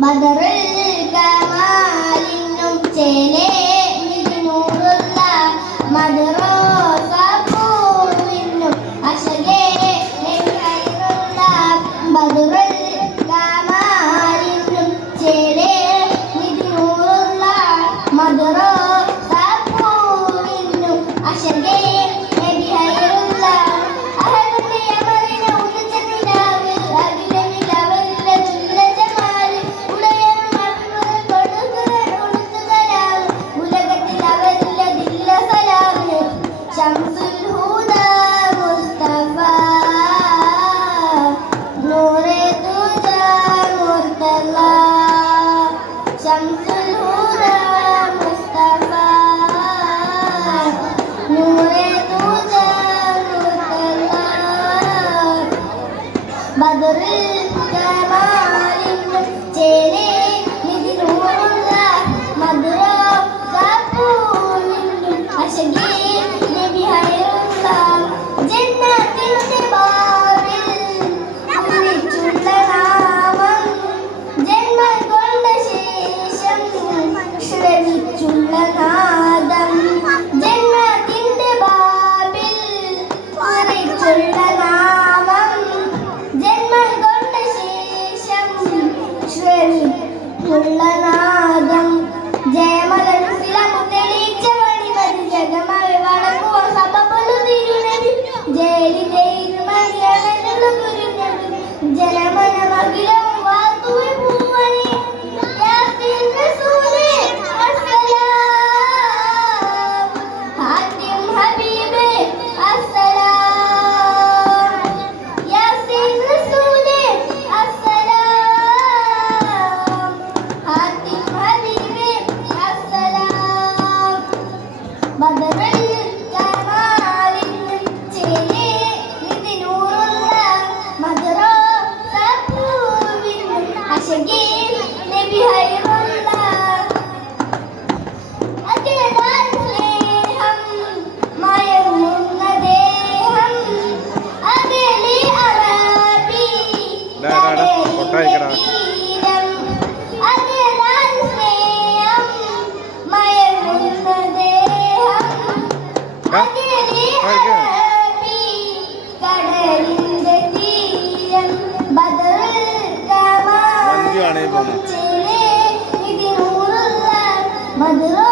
ബദറുൽ കമാലിനും ചേലേ നിദിനൂറുള്ള മദ്റസ പൂവിനും അശകേ നെയ്യുള്ള ബദറുൽ കമാലിനും ചേലേ നിദിനൂറുള്ള മദ്റസ പൂവിനും അശകേ ബദറുൽ കമാലിനും ചേലേ നിദിനൂറുള്ള മദ്റസ പൂവിനും അശകേ നബി ഹൈറുള്ള ജന്നത്തിന്റെ ബാബിൽ കുറിച്ചുള്ള നാമം ജന്മം കൊണ്ട ശേഷം ശ്രമിച്ചുള്ള നാദം ജന്നത്തിന്റെ ബാബിൽ കുറിച്ചുള്ള നാദം ജയമലു തെളിയിച്ച വഴിമതി ജഗമഴ വടക്കുവ സഭപൊലു തിരുനബി ജയിലിന്റെ ഇരുമണിയുള്ള ഗുരുനബി ജലമന മകിലവും വാത്തുവി പൂവണി യാസീൻ റസൂലേ അസ്സലാം ഹാത്തിം ഹബീബേ അസ്സലാം യാസീൻ റസൂലേ ബദറുൽ കമാലിനും ചേലേ നിദിനൂറുള്ള മദ്റസ പൂവിനും അശകേ നബി ഹൈറുള്ള അകലാൽ സ്നേഹം മയങ്ങുന്ന ദേഹം അകലെ അറബി തീരം അകലാൽ സ്നേഹം മയങ്ങുന്ന കടലിന്റെ തീരം ബദറുൽ കമാലിനും ചേലേ നിദിനൂറുള്ള മദ്റസ